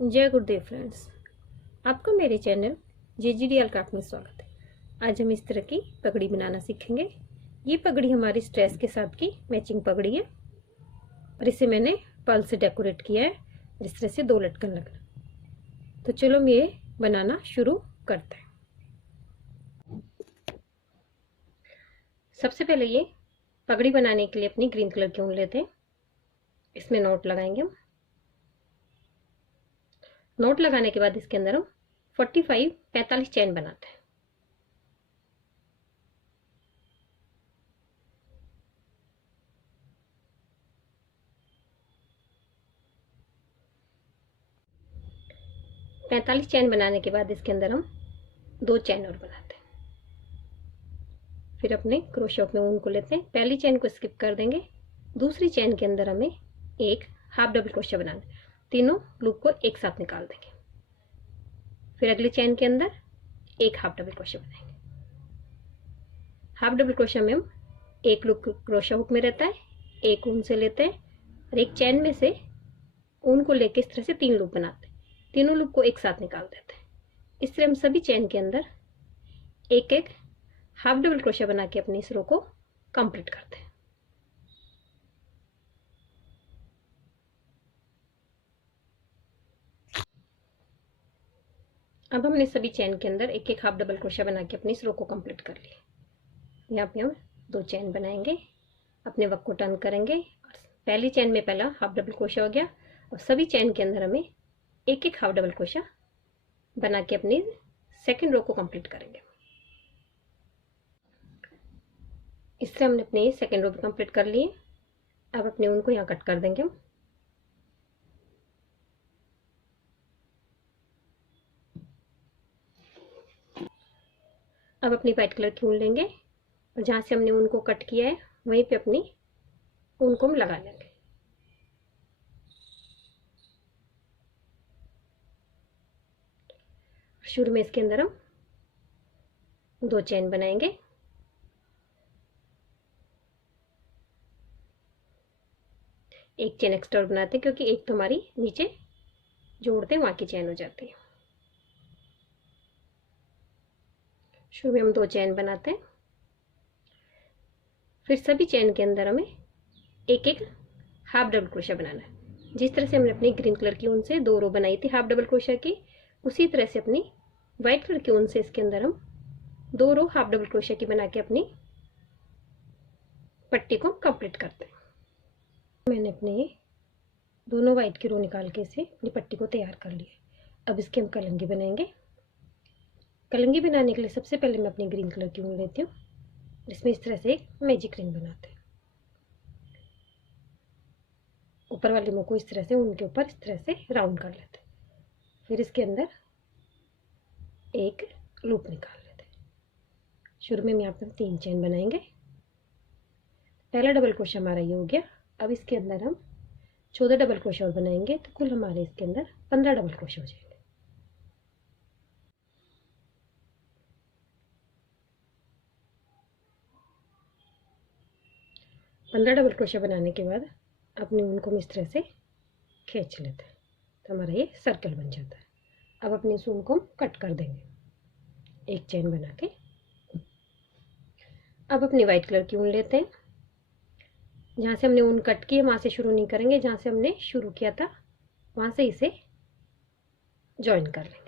जय गुरुदेव फ्रेंड्स, आपका मेरे चैनल JGDL क्राफ्ट में स्वागत है। आज हम इस तरह की पगड़ी बनाना सीखेंगे। ये पगड़ी हमारी स्ट्रेस के साथ की मैचिंग पगड़ी है और इसे मैंने पर्ल से डेकोरेट किया है। इस तरह से 2 लटकन लगना। तो चलो हम ये बनाना शुरू करते हैं। सबसे पहले ये पगड़ी बनाने के लिए अपनी ग्रीन कलर की ऊन लेते हैं। इसमें नॉट लगाएंगे हम। नॉट लगाने के बाद इसके अंदर हम 45 चैन बनाते हैं। पैंतालीस चैन बनाने के बाद इसके अंदर हम 2 चैन और बनाते हैं। फिर अपने क्रोशे में ऊन को लेते हैं। पहली चैन को स्किप कर देंगे। दूसरी चैन के अंदर हमें एक हाफ डबल क्रोशा बनाना है। तीनों लूप को एक साथ निकाल देंगे। फिर अगली चैन के अंदर एक हाफ डबल क्रोशा बनाएंगे। हाफ डबल क्रोशा में हम एक लूप क्रोशा हुक में रहता है, एक ऊन से लेते हैं और एक चैन में से ऊन को लेकर इस तरह से 3 लूप बनाते हैं। तीनों लूप को एक साथ निकाल देते हैं। इस तरह हम सभी चैन के अंदर एक एक हाफ डबल क्रोशा बना के अपनी इस रो को कंप्लीट करते हैं। अब हमने सभी चैन के अंदर एक एक हाफ डबल क्रोशा बना के अपनी इस रो को कंप्लीट कर लिया। यहाँ पे हम 2 चैन बनाएंगे, अपने वर्क को टर्न करेंगे और पहली चैन में पहला हाफ डबल क्रोशा हो गया और सभी चैन के अंदर हमें एक एक हाफ डबल क्रोशा बना के अपनी सेकेंड रो को कंप्लीट करेंगे। इस तरह हमने अपनी सेकेंड रो भी कंप्लीट कर लिए। अब अपने ऊन को यहाँ कट कर देंगे हम। अब अपनी व्हाइट कलर की ऊन लेंगे और जहाँ से हमने ऊन को कट किया है वहीं पे अपनी ऊन को हम लगा लेंगे। शुरू में इसके अंदर हम 2 चैन बनाएंगे। एक चैन एक्स्ट्रा और बनाते हैं क्योंकि एक तो हमारी नीचे जोड़ते हैं वहां की चैन हो जाती है। शुरू में हम 2 चैन बनाते हैं। फिर सभी चैन के अंदर हमें एक एक हाफ डबल क्रोशा बनाना है। जिस तरह से हमने अपनी ग्रीन कलर की ऊन से 2 रो बनाई थी हाफ डबल क्रोशा की, उसी तरह से अपनी व्हाइट कलर की ऊन से इसके अंदर हम 2 रो हाफ डबल क्रोशा की बना के अपनी पट्टी को कंप्लीट करते हैं। मैंने अपने दोनों व्हाइट की रो निकाल के इसे अपनी पट्टी को तैयार कर लिया। अब इसकी हम कलंगी बनाएंगे। कलंगी बनाने के लिए सबसे पहले मैं अपनी ग्रीन कलर की ऊन लेती हूँ। इसमें इस तरह से एक मैजिक रिंग बनाते हैं। ऊपर वाले मुंह को इस तरह से उनके ऊपर इस तरह से राउंड कर लेते हैं। फिर इसके अंदर एक लूप निकाल लेते हैं। शुरू में यहाँ पर 3 चैन बनाएंगे। पहला डबल क्रोशा हमारा ये हो गया। अब इसके अंदर हम 14 डबल क्रोशा और बनाएंगे तो कुल हमारे इसके अंदर 15 डबल क्रोशा हो जाएंगे। पंद्रह डबल क्रोशा बनाने के बाद अपने ऊन को इस तरह से खींच लेते हैं तो हमारा ये सर्कल बन जाता है। अब अपने इस ऊन को हम कट कर देंगे एक चैन बना के। अब अपनी व्हाइट कलर की ऊन लेते हैं। जहाँ से हमने ऊन कट की है वहाँ से शुरू नहीं करेंगे, जहाँ से हमने शुरू किया था वहाँ से इसे ज्वाइन कर लेंगे।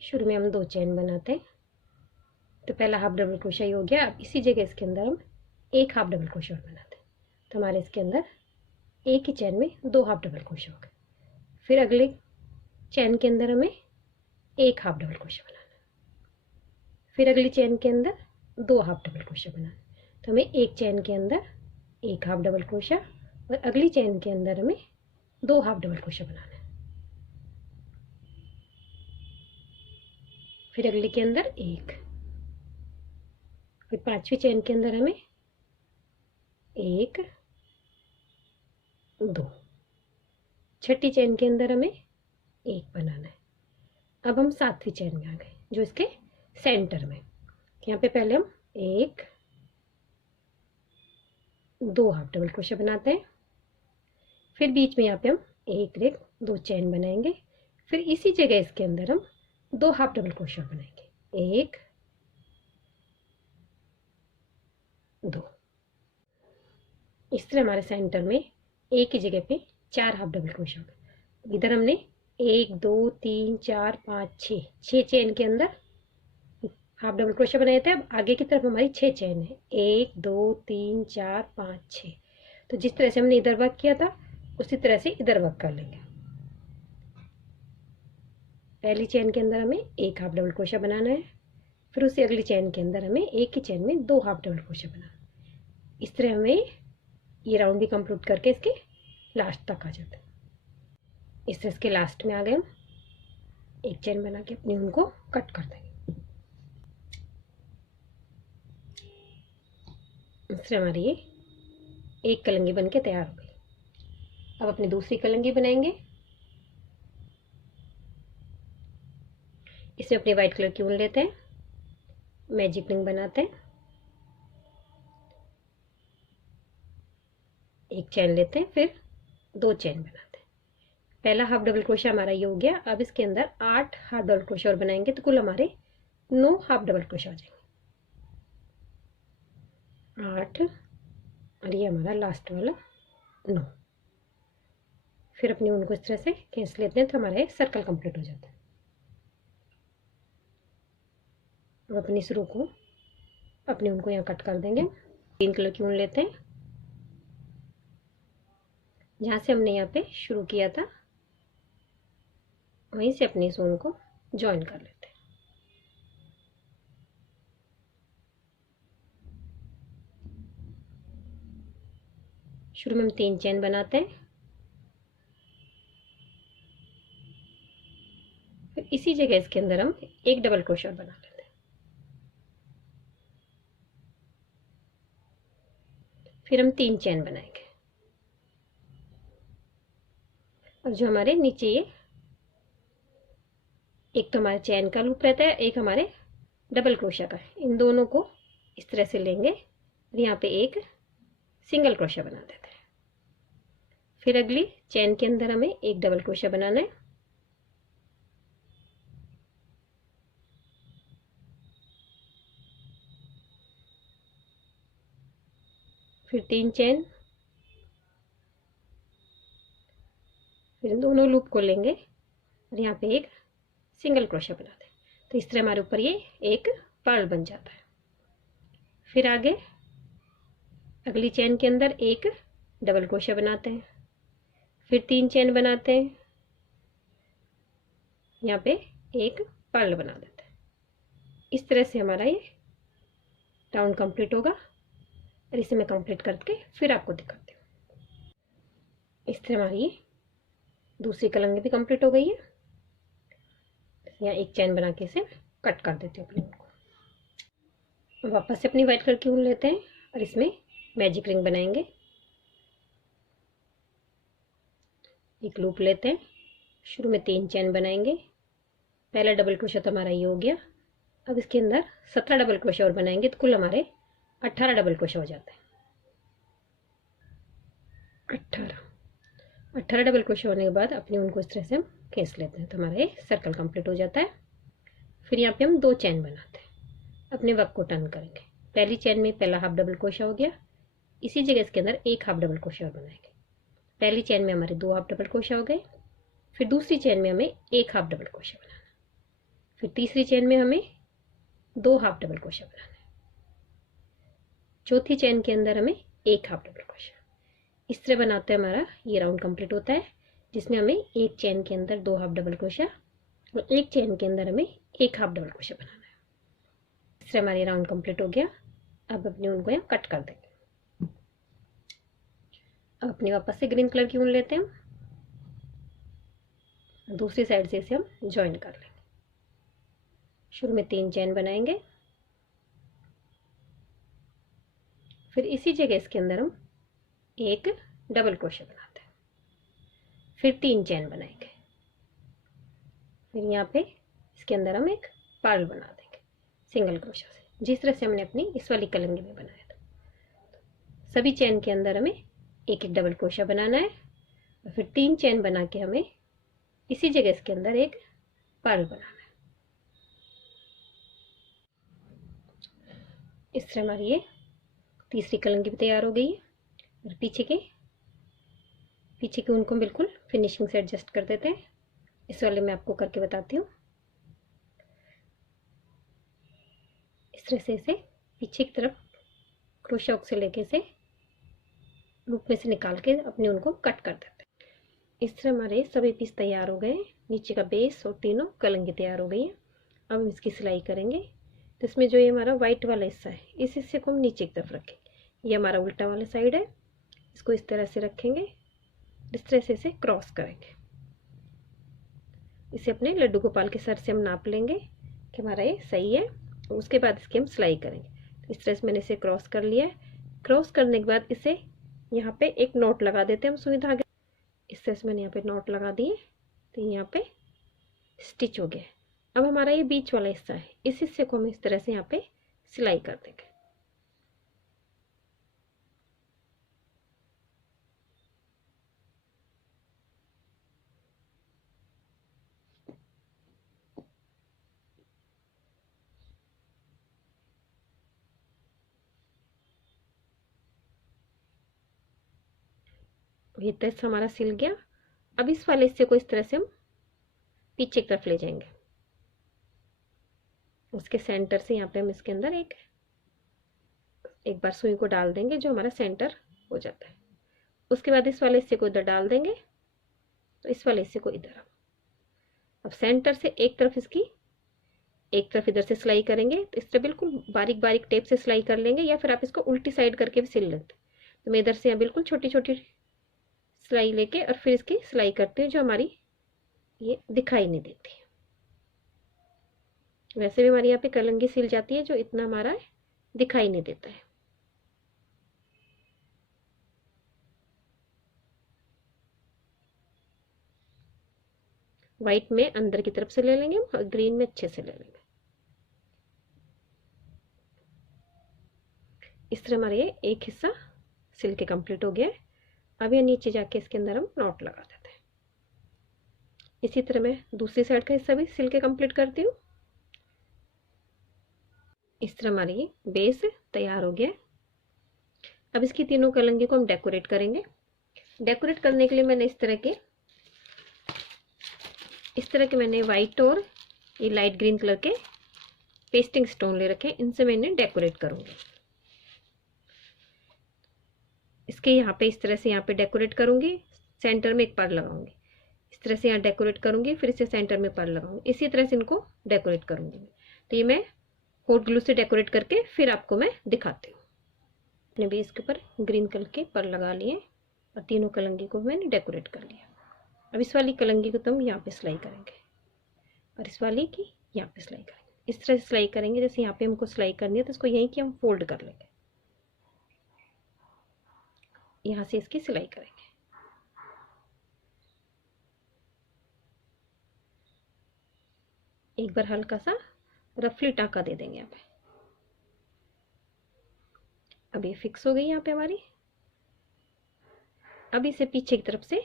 शुरू में हम 2 चैन बनाते हैं तो पहला हाफ डबल क्रोशा ही हो गया। अब इसी जगह इसके अंदर हम एक हाफ डबल क्रोशा और बनाते हैं तो हमारे इसके अंदर एक ही चैन में 2 हाफ डबल क्रोशा हो गए। फिर अगले चैन के अंदर हमें एक हाफ डबल क्रोशा बनाना है। फिर अगली चैन के अंदर 2 हाफ डबल क्रोशा बनाना है तो हमें एक चैन के अंदर एक हाफ डबल क्रोशा और अगली चैन के अंदर हमें 2 हाफ डबल क्रोशा बनाना है। फिर अगले के अंदर एक, फिर 5वीं चैन के अंदर हमें 1 2, 6ठी चैन के अंदर हमें 1 बनाना है। अब हम 7वीं चैन में आ गए जो इसके सेंटर में। यहाँ पे पहले हम 1 2 हाफ डबल क्रोशा बनाते हैं। फिर बीच में यहाँ पे हम एक रेख 2 चेन बनाएंगे। फिर इसी जगह इसके अंदर हम 2 हाफ डबल क्रोशा बनाएंगे, 1 2। इस तरह हमारे सेंटर में एक ही जगह पे 4 हाफ डबल क्रोशा होगा। इधर हमने 1 2 3 4 5 6 चेन के अंदर हाफ डबल क्रोशा बनाए थे। अब आगे की तरफ हमारी 6 चेन है, 1 2 3 4 5 6। तो जिस तरह से हमने इधर वर्क किया था उसी तरह से इधर वर्क कर लेंगे। पहली चेन के अंदर हमें एक हाफ डबल क्रोशा बनाना है, फिर उसी अगली चेन के अंदर हमें एक ही चेन में 2 हाफ डबल क्रोशा बनाना है। इस तरह हमें ये राउंड भी कंप्लीट करके इसके लास्ट तक आ जाते हैं। इस तरह इसके लास्ट में आ गए हम, एक चेन बना के अपनी उनको कट कर देंगे। इस तरह हमारी ये एक कलंगी बन के तैयार हो गई। अब अपनी दूसरी कलंगी बनाएंगे। इसमें अपनी वाइट कलर की ऊन लेते हैं, मैजिक रिंग बनाते हैं, एक चेन लेते हैं, फिर 2 चेन बनाते हैं। पहला हाफ डबल क्रोशा हमारा ये हो गया। अब इसके अंदर 8 हाफ डबल क्रोशा और बनाएंगे तो कुल हमारे 9 हाफ डबल क्रोशा हो जाएंगे, 8 और ये हमारा लास्ट वाला 9। फिर अपनी ऊन को इस तरह से खींच लेते हैं तो हमारा एक सर्कल कंप्लीट हो जाता है। अब अपनी शुरू को अपनी ऊन को यहाँ कट कर देंगे। ग्रीन कलर की ऊन लेते हैं, जहाँ से हमने यहाँ पे शुरू किया था वहीं से अपनी इस ऊन को ज्वाइन कर लेते हैं। शुरू में हम 3 चेन बनाते हैं, फिर इसी जगह इसके अंदर हम एक डबल क्रोशा बना लेते हैं। फिर हम 3 चेन बनाएंगे। अब जो हमारे नीचे ये एक तो हमारे चेन का लूप रहता है, एक हमारे डबल क्रोशा का है, इन दोनों को इस तरह से लेंगे और यहाँ पे एक सिंगल क्रोशा बना देते हैं। फिर अगली चेन के अंदर हमें एक डबल क्रोशा बनाना है, फिर 3 चेन, फिर इन दोनों लूप को लेंगे और यहाँ पे एक सिंगल क्रोशा बना दें। तो इस तरह हमारे ऊपर ये एक पर्ल बन जाता है। फिर आगे अगली चेन के अंदर एक डबल क्रोशा बनाते हैं, फिर 3 चेन बनाते हैं, यहाँ पे एक पर्ल बना देते हैं। इस तरह से हमारा ये राउंड कंप्लीट होगा और इसे मैं कंप्लीट करके फिर आपको दिखाती हूँ। इस तरह हमारी दूसरी कलंगी भी कंप्लीट हो गई है। यहाँ एक चेन बना के इसे कट कर देती हूँ अपनी ऊन को। वापस से अपनी वाइट कलर की ऊन लेते हैं और इसमें मैजिक रिंग बनाएंगे। एक लूप लेते हैं, शुरू में 3 चेन बनाएंगे। पहला डबल क्रोशा तो हमारा ये हो गया। अब इसके अंदर 17 डबल क्रोशा और बनाएंगे तो कुल हमारे 18 डबल क्रोशा हो जाते हैं। 18 डबल क्रोशा होने के बाद अपनी ऊन को इस तरह से हम खींच लेते हैं तो हमारा ये सर्कल कंप्लीट हो जाता है। फिर यहाँ पे हम 2 चेन बनाते हैं, अपने वर्क को टर्न करेंगे। पहली चेन में पहला हाफ डबल क्रोशा हो गया, इसी जगह इसके अंदर एक हाफ डबल क्रोशा और बनाएंगे। पहली चेन में हमारे 2 हाफ डबल क्रोशा हो गए, फिर दूसरी चेन में हमें एक हाफ डबल क्रोशा बनाना, फिर तीसरी चेन में हमें 2 हाफ डबल क्रोशा बनाना है, चौथी चेन के अंदर हमें एक हाफ डबल क्रोशा। इस तरह बनाते हैं हमारा ये राउंड कंप्लीट होता है, जिसमें हमें एक चेन के अंदर 2 हाफ डबल क्रोशा और एक चेन के अंदर हमें एक हाफ डबल क्रोशा बनाना है। इस तरह हमारी राउंड कंप्लीट हो गया। अब अपनी ऊन को यहाँ कट कर देंगे। अब अपनी वापस से ग्रीन कलर की ऊन लेते हैं, दूसरी साइड से इसे हम ज्वाइन कर लेंगे। शुरू में 3 चेन बनाएंगे, फिर इसी जगह इसके अंदर हम एक डबल क्रोशा बनाते हैं, फिर 3 चेन बनाएंगे, फिर यहाँ पे इसके अंदर हम एक पर्ल बना देंगे सिंगल क्रोशा से, जिस तरह से हमने अपनी इस वाली कलंगी में बनाया था। सभी चेन के अंदर हमें एक एक डबल क्रोशा बनाना है और फिर 3 चेन बना के हमें इसी जगह इसके अंदर एक पर्ल बनाना है। इस तरह हमारी ये तीसरी कलंगी भी तैयार हो गई है। और पीछे के उनको बिल्कुल फिनिशिंग से एडजस्ट कर देते हैं। इस वाले मैं आपको करके बताती हूँ। इस तरह से इसे पीछे की तरफ क्रोशा हुक से लेके से लूप में से निकाल के अपने उनको कट कर देते हैं। इस तरह हमारे सभी पीस तैयार हो गए। नीचे का बेस और तीनों कलंगी तैयार हो गई है। अब हम इसकी सिलाई करेंगे। तो इसमें जो ये हमारा वाइट वाला हिस्सा है, इस हिस्से को हम नीचे की तरफ रखेंगे। ये हमारा उल्टा वाला साइड है, इसको इस तरह से रखेंगे। इस तरह से इसे क्रॉस करेंगे। इसे अपने लड्डू गोपाल के सर से हम नाप लेंगे कि हमारा ये सही है। और उसके बाद इसकी हम सिलाई करेंगे। तो इस तरह से मैंने इसे क्रॉस कर लिया है। क्रॉस करने के बाद इसे यहाँ पे एक नॉट लगा देते हैं हम सुई धागे। इस तरह से मैंने यहाँ पे नॉट लगा दिए। तो यहाँ पे स्टिच हो गया। अब हमारा ये बीच वाला हिस्सा है, इस हिस्से को हम इस तरह से यहाँ पे सिलाई कर देंगे। ये तरह से हमारा सिल गया। अब इस वाले हिस्से को इस तरह से हम पीछे की तरफ ले जाएंगे। उसके सेंटर से यहाँ पे हम इसके अंदर एक बार सुई को डाल देंगे, जो हमारा सेंटर हो जाता है। उसके बाद इस वाले हिस्से को इधर डाल देंगे, तो इस वाले हिस्से को इधर। अब सेंटर से एक तरफ इसकी एक तरफ इधर से सिलाई करेंगे। तो इस तरह बिल्कुल बारीक बारीक टेप से सिलाई कर लेंगे, या फिर आप इसको उल्टी साइड करके भी सिल लेते। तो मैं इधर से यहाँ बिल्कुल छोटी छोटी सिलाई लेके और फिर इसकी सिलाई करती हूँ, जो हमारी ये दिखाई नहीं देती। वैसे भी हमारी यहाँ पे कलंगी सिल जाती है, जो इतना हमारा दिखाई नहीं देता है। व्हाइट में अंदर की तरफ से ले लेंगे और ग्रीन में अच्छे से ले लेंगे। इस तरह हमारा ये एक हिस्सा सिल के कंप्लीट हो गया है। अब ये नीचे जाके इसके अंदर हम नॉट लगा देते हैं। इसी तरह मैं दूसरी साइड का हिस्सा भी सिल के कंप्लीट करती हूँ। इस तरह हमारी बेस तैयार हो गया है। अब इसकी तीनों कलंगी को हम डेकोरेट करेंगे। डेकोरेट करने के लिए मैंने इस तरह के मैंने वाइट और ये लाइट ग्रीन कलर के पेस्टिंग स्टोन ले रखे हैं। इनसे मैं इन्हें डेकोरेट करूंगी। इसके यहाँ पे इस तरह से यहाँ पे डेकोरेट करूंगी, सेंटर में एक पर्ल लगाऊंगी। इस तरह से यहाँ डेकोरेट करूंगी, फिर इसे सेंटर में पर्ल लगाऊंगी। इसी तरह से इनको डेकोरेट करूंगी। तो ये मैं हॉट ग्लू से डेकोरेट करके फिर आपको मैं दिखाती हूँ। अपने बेस के ऊपर ग्रीन कलर के पर्ल लगा लिए और तीनों कलंगी को मैंने डेकोरेट कर लिया। अब इस वाली कलंगी को तो हम यहाँ पे सिलाई करेंगे और इस वाली की यहाँ पे सिलाई करेंगे। इस तरह से सिलाई करेंगे, जैसे यहाँ पे हमको सिलाई करनी है तो इसको यहीं की हम फोल्ड कर लेंगे। यहाँ से इसकी सिलाई करेंगे। एक बार हल्का सा रफली टाँका दे देंगे यहाँ पे। अब ये फिक्स हो गई यहाँ पे हमारी। अब इसे पीछे की तरफ से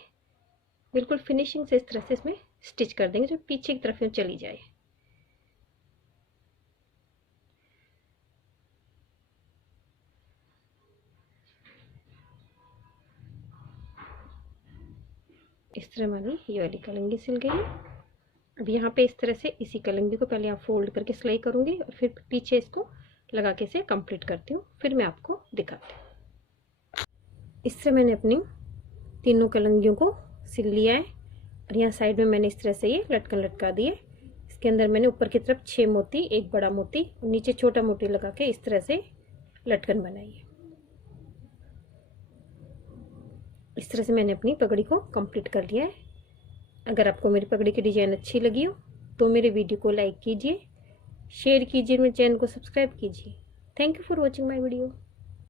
बिल्कुल फिनिशिंग से इस तरह से इसमें स्टिच कर देंगे, जो पीछे की तरफ में चली जाए। इस तरह हमारी ये वाली कलंगी सिल गई है। अब यहाँ पे इस तरह से इसी कलंगी को पहले आप फोल्ड करके सिलाई करूँगी और फिर पीछे इसको लगा के इसे कंप्लीट करती हूँ, फिर मैं आपको दिखाती हूँ। इससे मैंने अपनी तीनों कलंगियों को सिल लिया है और यहाँ साइड में मैंने इस तरह से ये लटकन लटका दिए। इसके अंदर मैंने ऊपर की तरफ 6 मोती, एक बड़ा मोती और नीचे छोटा मोती लगा के इस तरह से लटकन बनाई है। इस तरह से मैंने अपनी पगड़ी को कंप्लीट कर लिया है। अगर आपको मेरी पगड़ी की डिज़ाइन अच्छी लगी हो तो मेरे वीडियो को लाइक कीजिए, शेयर कीजिए, मेरे चैनल को सब्सक्राइब कीजिए। Thank you for watching my video.